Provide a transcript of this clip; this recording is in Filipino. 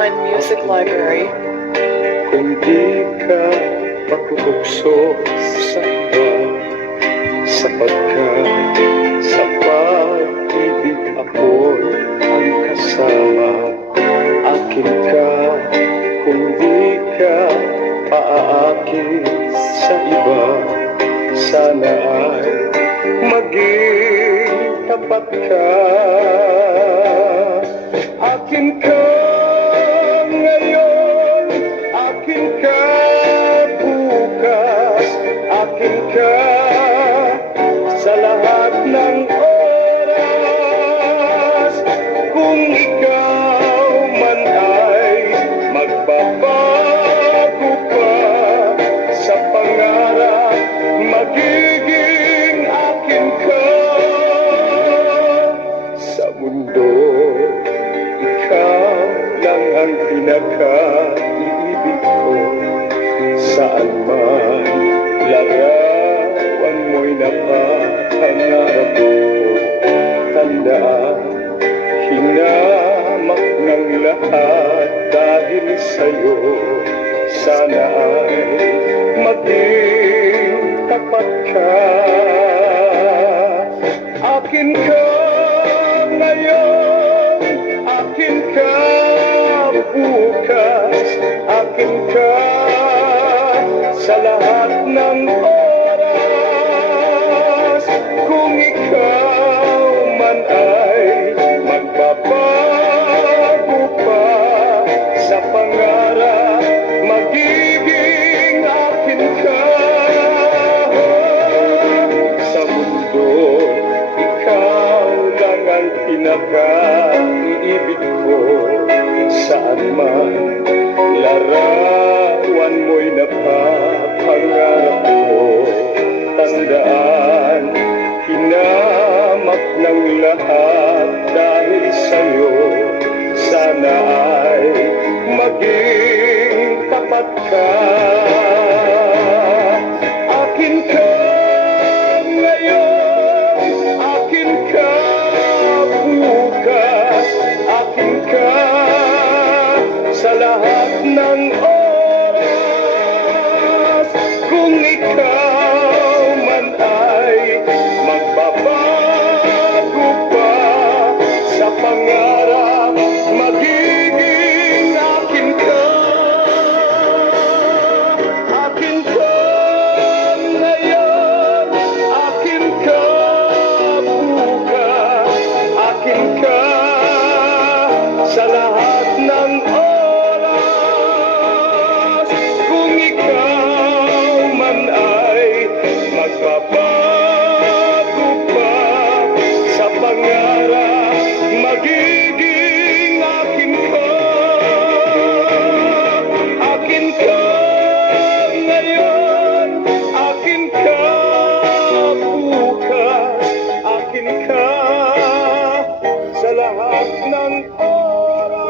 online music library. Kung di ka makubukso sa iba, sapagkat sa pag-ibig ako'y ang kasama. Akin ka kung di ka paaakit sa iba, sana ay maging tapat ka. Akin ka ngayon, akin ka bukas, akin ka sa lahat ng oras. Kung ikaw man ay magbabago pa sa pangarap, magiging akin ka sa mundo. Ikaw lang ang pinaka-iibig ko. Saan man larawan mo'y nakapangarap ko. Tandaan, hinamak ng lahat dahil sa'yo. Sana ay maging tapat ka. Akin ka ngayon, akin ka bukas, akin ka sa lahat ng oras. Kung ikaw man ay magbabago pa sa pangarap, magiging akin ka sa mundo. Ikaw lang ang pinaka-iibig ko. Saan man larawan mo'y napapangarap ko. Tandaan, hinamak ng lahat dahil sa'yo. Sana ay maging tapat ka. Akin ka ngayon, akin ka bukas, akin ka sa lahat ng oras. Kung ikaw man ay magbabago pa sa pangarap,